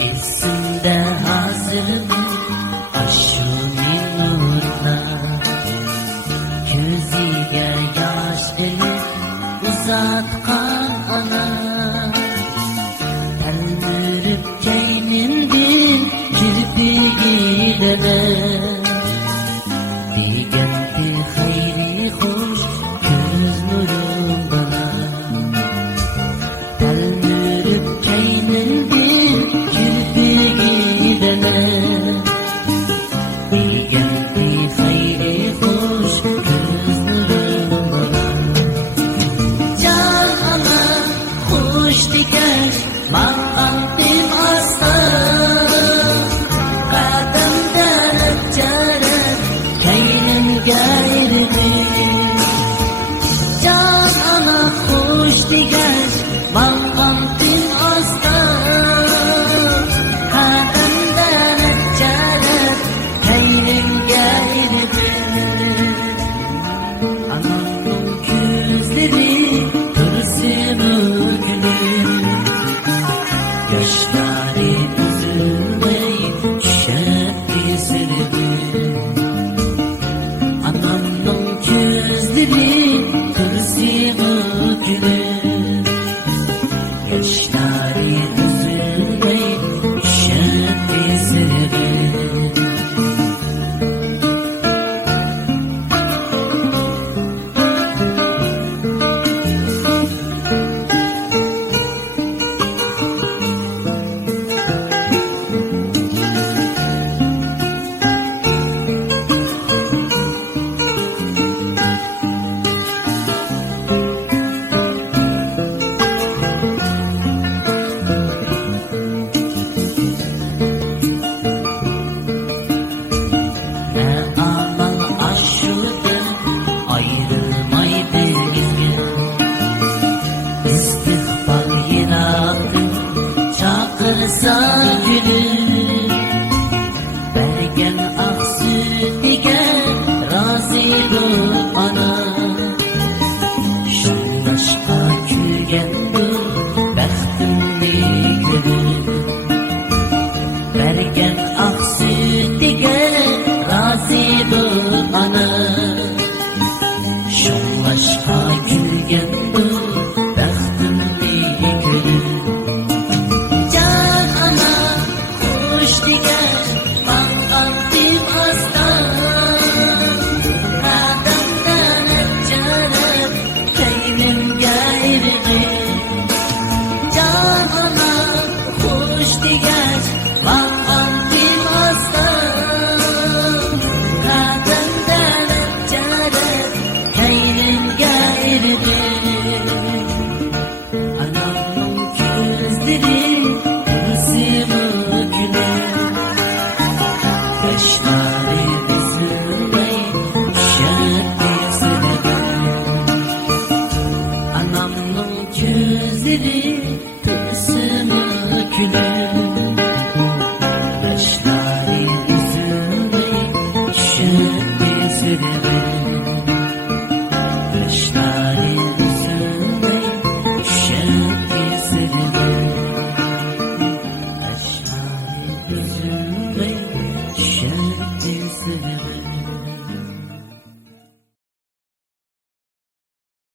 Esimde hazırım aşkın nuruna, gözüge yaş verip uzatkan ana, telmirip keynin bir kirpiğine digendi hayri hoş göz nurun bana, telmirip keynin bir Maqantim aslan qadamdan öpçerek keynimge irdim Can ana hoş diger maqantim aslan qadamdan öpçerek keynimge irdim Anamın gözleri kızımı yaşları üzülmeyi düşer yüzüme Anamın gözleri kızımı gülür yaşları üzülmeyi düşer yüzüme Çakırsa gülüm Bergen aksü digen razıdır ana Şundaşka külgendir bəxtimli gülüm Bergen aksü digen razıdır ana Şundaşka külgendir bəxtimli gülüm Anamın gözleri kızımı gülür